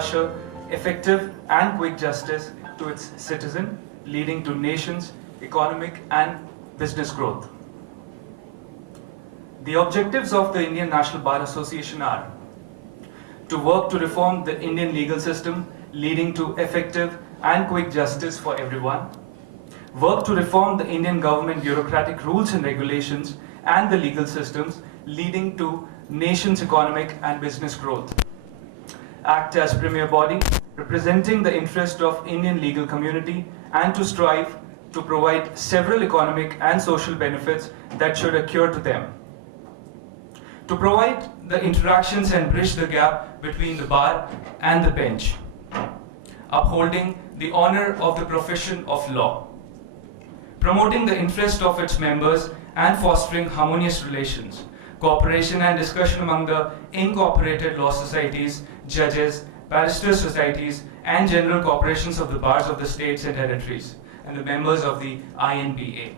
usher effective and quick justice to its citizen, leading to nation's economic and business growth. The objectives of the Indian National Bar Association are to work to reform the Indian legal system, leading to effective and quick justice for everyone, work to reform the Indian government bureaucratic rules and regulations and the legal systems, leading to nation's economic and business growth, act as premier body, representing the interest of Indian legal community, and to strive to provide several economic and social benefits that should accrue to them, to provide the interactions and bridge the gap between the bar and the bench, upholding the honor of the profession of law, promoting the interest of its members and fostering harmonious relations, cooperation and discussion among the incorporated law societies, judges, barrister societies, and general corporations of the bars of the states and territories, and the members of the INBA,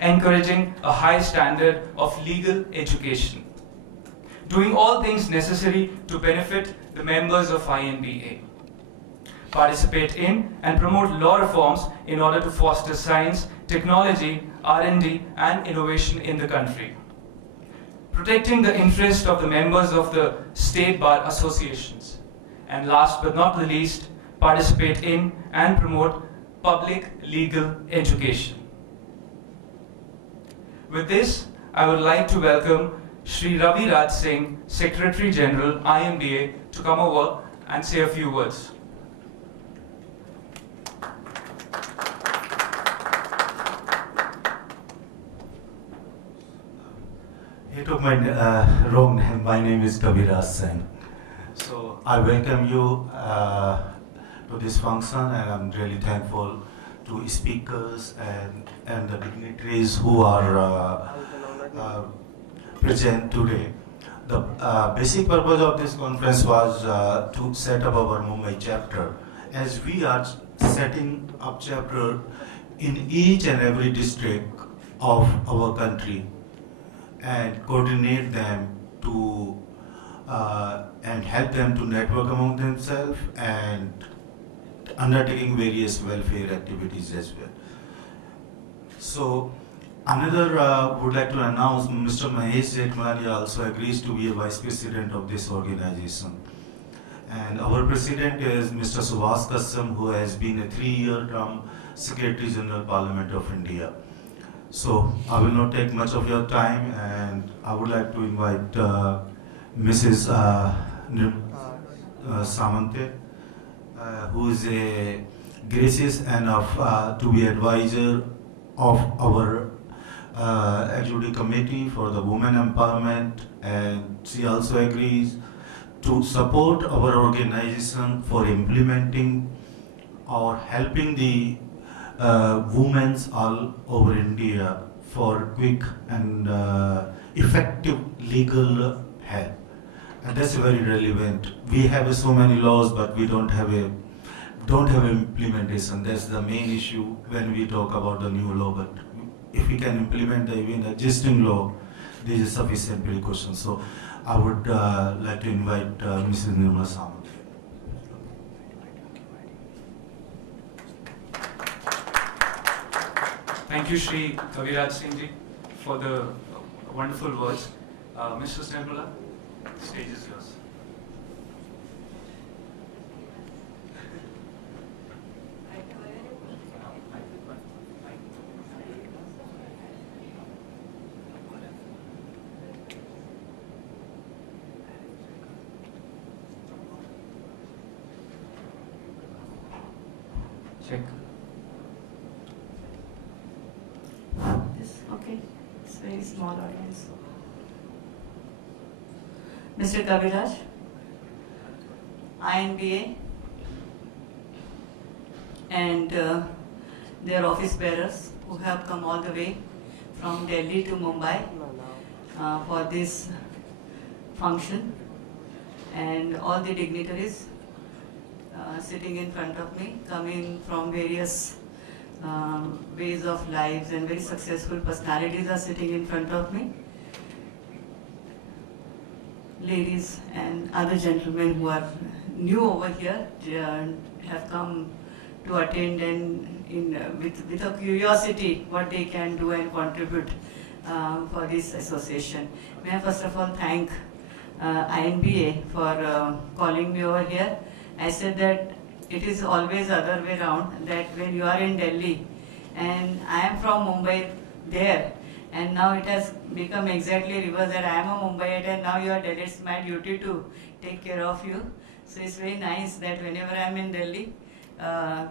encouraging a high standard of legal education, doing all things necessary to benefit the members of INBA, participate in and promote law reforms in order to foster science, technology, R&D, and innovation in the country, protecting the interest of the members of the state bar associations, and last but not the least, participate in and promote public legal education. With this, I would like to welcome Shri Ravi Raj Singh, Secretary General, INBA, to come over and say a few words. You took my wrong name. My name is Kaviraj Singh. So I welcome you to this function, and I'm really thankful to speakers and the dignitaries who are present today. The basic purpose of this conference was to set up our Mumbai chapter, as we are setting up chapter in each and every district of our country, and coordinate them to and help them to network among themselves and undertaking various welfare activities as well. So another would like to announce Mr. Mahesh Jethmani also agrees to be a vice president of this organization. And our president is Mr. Subhas Kasam, who has been a 3-year term Secretary General Parliament of India. So I will not take much of your time, and I would like to invite Mrs. Samante, who is a gracious enough to be advisor of our executive committee for the women empowerment, and she also agrees to support our organization for implementing or helping the women all over India for quick and effective legal help. And that's very relevant. We have so many laws, but we don't have implementation. That's the main issue when we talk about the new law. But if we can implement the even existing law, this is sufficient precaution. So I would like to invite Mrs. Nirmala Samant. Thank you, Shri Kaviraj Singh ji, for the wonderful words. Mrs. Nirmala, the stage is yours. Check. Okay, it's a very small audience. Mr. Kaviraj, INBA, and their office bearers who have come all the way from Delhi to Mumbai for this function, and all the dignitaries sitting in front of me, coming from various ways of lives, and very successful personalities are sitting in front of me. Ladies and other gentlemen who are new over here, have come to attend and with a curiosity what they can do and contribute for this association. May I first of all thank INBA for calling me over here. I said that it is always other way around, that when you are in Delhi and I am from Mumbai there, and now it has become exactly reverse, that I am a Mumbaiite and now you are Delhi. It's my duty to take care of you. So it's very nice that whenever I am in Delhi,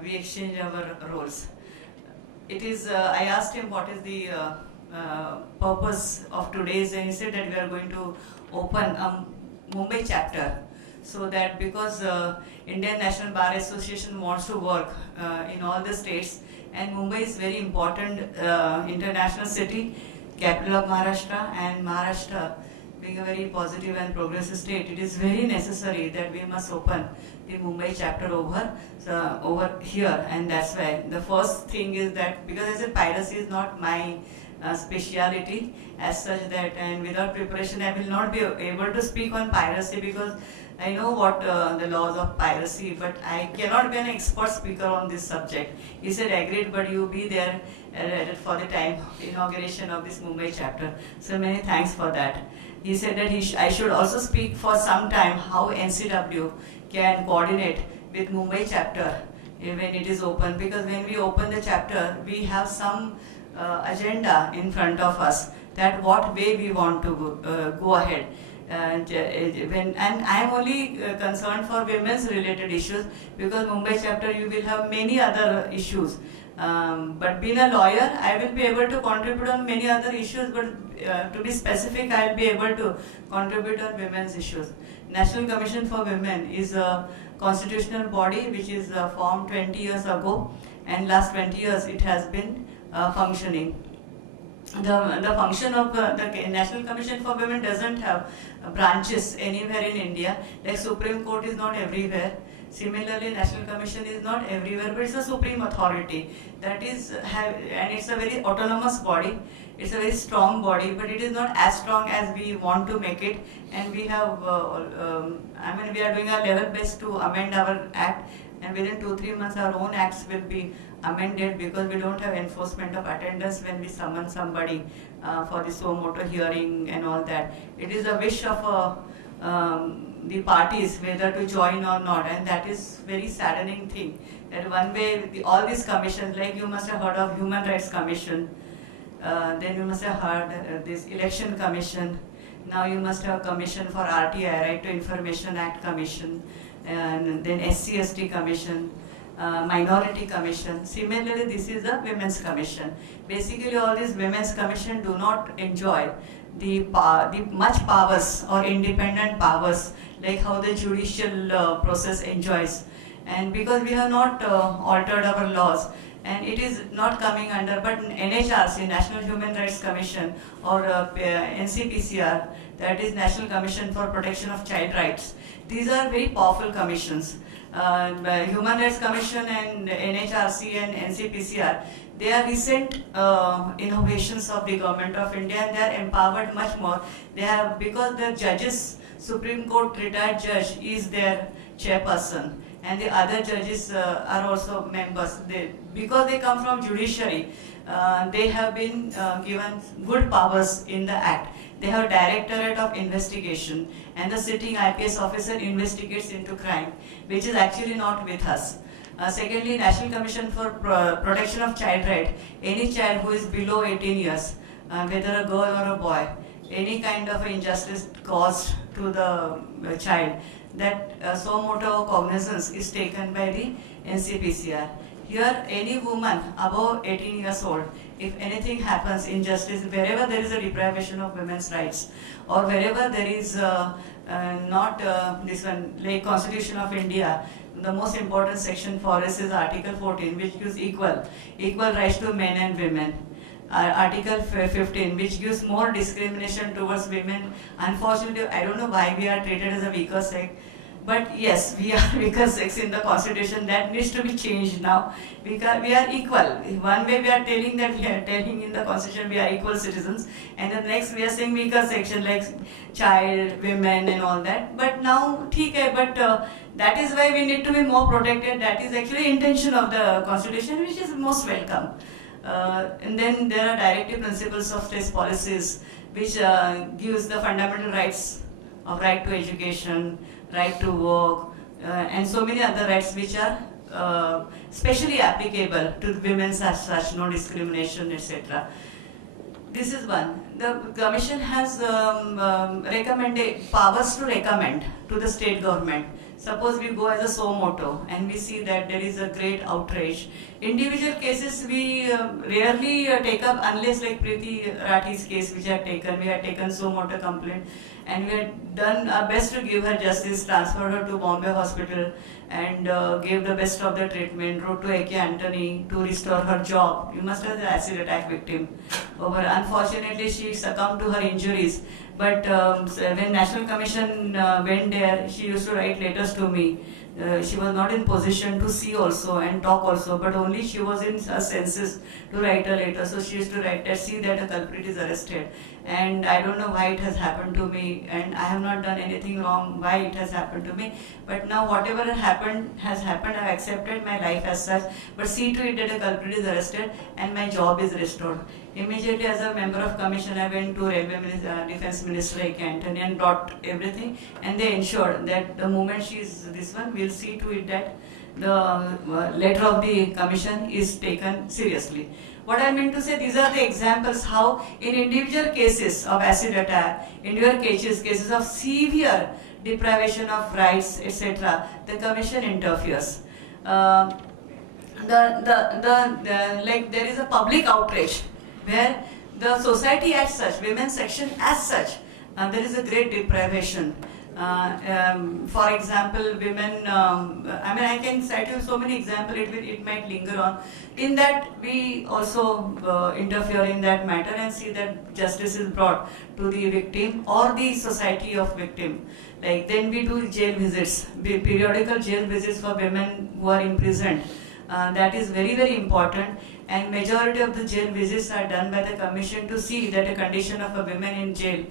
we exchange our roles. It is, I asked him what is the purpose of today's, and he said that we are going to open a Mumbai chapter, so that because Indian National Bar Association wants to work in all the states, and Mumbai is very important international city, capital of Maharashtra, and Maharashtra being a very positive and progressive state, it is very necessary that we must open the Mumbai chapter over here, and that's why the first thing is that, because I said piracy is not my speciality as such, that, and without preparation I will not be able to speak on piracy, because I know what the laws of piracy, but I cannot be an expert speaker on this subject. He said, agreed, but you be there for the time inauguration of this Mumbai chapter. So many thanks for that. He said that I should also speak for some time how NCW can coordinate with Mumbai chapter when it is open, because when we open the chapter, we have some agenda in front of us, that what way we want to go ahead. And I am only concerned for women's related issues, because Mumbai chapter you will have many other issues. But being a lawyer, I will be able to contribute on many other issues, but to be specific, I will be able to contribute on women's issues. National Commission for Women is a constitutional body which is formed 20 years ago, and last 20 years it has been functioning. The function of the National Commission for Women doesn't have branches anywhere in India. Like Supreme Court is not everywhere. Similarly, National Commission is not everywhere, but it's a supreme authority. That is, and it's a very autonomous body. It's a very strong body, but it is not as strong as we want to make it. And we have, we are doing our level best to amend our act. And within 2-3 months, our own acts will be amended, because we don't have enforcement of attendance when we summon somebody for the suo motu hearing and all that. It is a wish of the parties whether to join or not, and that is very saddening thing. That one way, all these commissions, like you must have heard of Human Rights Commission, then you must have heard this Election Commission, now you must have Commission for RTI, Right to Information Act Commission, and then SC/ST Commission, Minority Commission. Similarly, this is a Women's Commission. Basically, all these Women's Commission do not enjoy the much powers or independent powers like how the judicial process enjoys. And because we have not altered our laws, and it is not coming under, but NHRC, National Human Rights Commission, or NCPCR, that is National Commission for Protection of Child Rights. These are very powerful commissions. Human Rights Commission and NHRC and NCPCR, they are recent innovations of the Government of India, and they are empowered much more. They have, because the judges, Supreme Court retired judge is their chairperson, and the other judges are also members. Because they come from judiciary, they have been given good powers in the Act. They have Directorate of Investigation, and the sitting IPS officer investigates into crime, which is actually not with us. Secondly, National Commission for Protection of Child Right. Any child who is below 18 years, whether a girl or a boy, any kind of injustice caused to the child, that suo motu cognizance is taken by the NCPCR. Here, any woman above 18 years old, if anything happens, injustice, wherever there is a deprivation of women's rights, or wherever there is not this one, like Constitution of India, the most important section for us is Article 14, which gives equal rights to men and women. Article 15, which gives more discrimination towards women. Unfortunately, I don't know why we are treated as a weaker sex. But yes, we are because 6 in the constitution, that needs to be changed now. Because we are equal. One way we are telling that we are telling in the constitution we are equal citizens, and the next we are saying weaker section like child, women, and all that. But now, okay, but that is why we need to be more protected. That is actually intention of the constitution, which is most welcome. And then there are directive principles of state policies, which gives the fundamental rights of right to education, right to work, and so many other rights which are specially applicable to women as such, no discrimination, etc. This is one. The Commission has recommended powers to recommend to the state government. Suppose we go as a suo moto and we see that there is a great outrage. Individual cases we rarely take up unless like Preeti Rathi's case which I had taken. We had taken suo moto complaint and we had done our best to give her justice, transferred her to Bombay Hospital and gave the best of the treatment, wrote to A.K. Antony to restore her job. You must have the acid attack victim. Unfortunately, she succumbed to her injuries. But when National Commission went there, she used to write letters to me. She was not in position to see also and talk also, but only she was in her senses to write a letter. So she used to write that, see that a culprit is arrested. And I don't know why it has happened to me, and I have not done anything wrong, why it has happened to me. But now whatever has happened, I have accepted my life as such, but see to it that a culprit is arrested and my job is restored. Immediately as a member of commission, I went to Railway Minister, Defence Minister A.K. Antony and brought everything, and they ensured that the moment she is this one, we'll see to it that the letter of the commission is taken seriously. What I meant to say, these are the examples how in individual cases of acid attack, individual cases of severe deprivation of rights, etc., the commission interferes. Like there is a public outrage where the society as such, women's section as such, there is a great deprivation. For example, women, I can cite you so many examples, it might linger on. In that, we also interfere in that matter and see that justice is brought to the victim or the society of victim. Like then we do jail visits, periodical jail visits for women who are imprisoned. That is very, very important, and majority of the jail visits are done by the commission to see that the condition of a woman in jail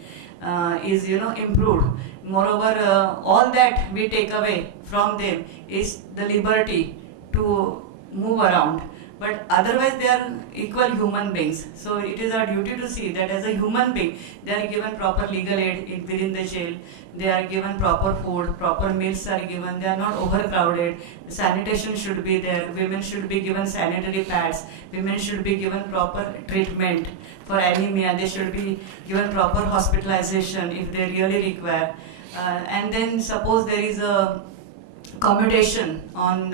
is improved. Moreover, all that we take away from them is the liberty to move around. But otherwise they are equal human beings. So it is our duty to see that as a human being, they are given proper legal aid within the jail. They are given proper food, proper meals are given. They are not overcrowded. Sanitation should be there. Women should be given sanitary pads. Women should be given proper treatment for anemia. They should be given proper hospitalization if they really require. And then suppose there is a commutation on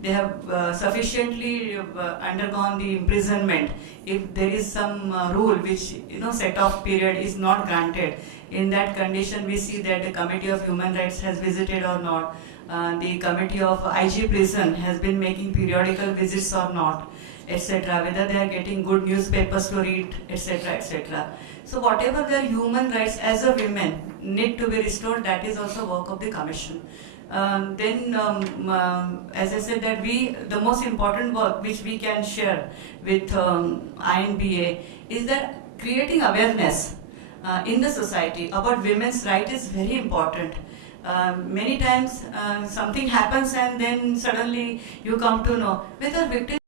they have sufficiently undergone the imprisonment. If there is some rule which set off period is not granted, in that condition we see that the Committee of Human Rights has visited or not, the Committee of IG Prison has been making periodical visits or not, etc. Whether they are getting good newspapers to read, etc., etc. So whatever their human rights as a women need to be restored, that is also work of the Commission. As I said, that the most important work which we can share with INBA is that creating awareness in the society about women's rights is very important. Many times something happens and then suddenly you come to know whether victims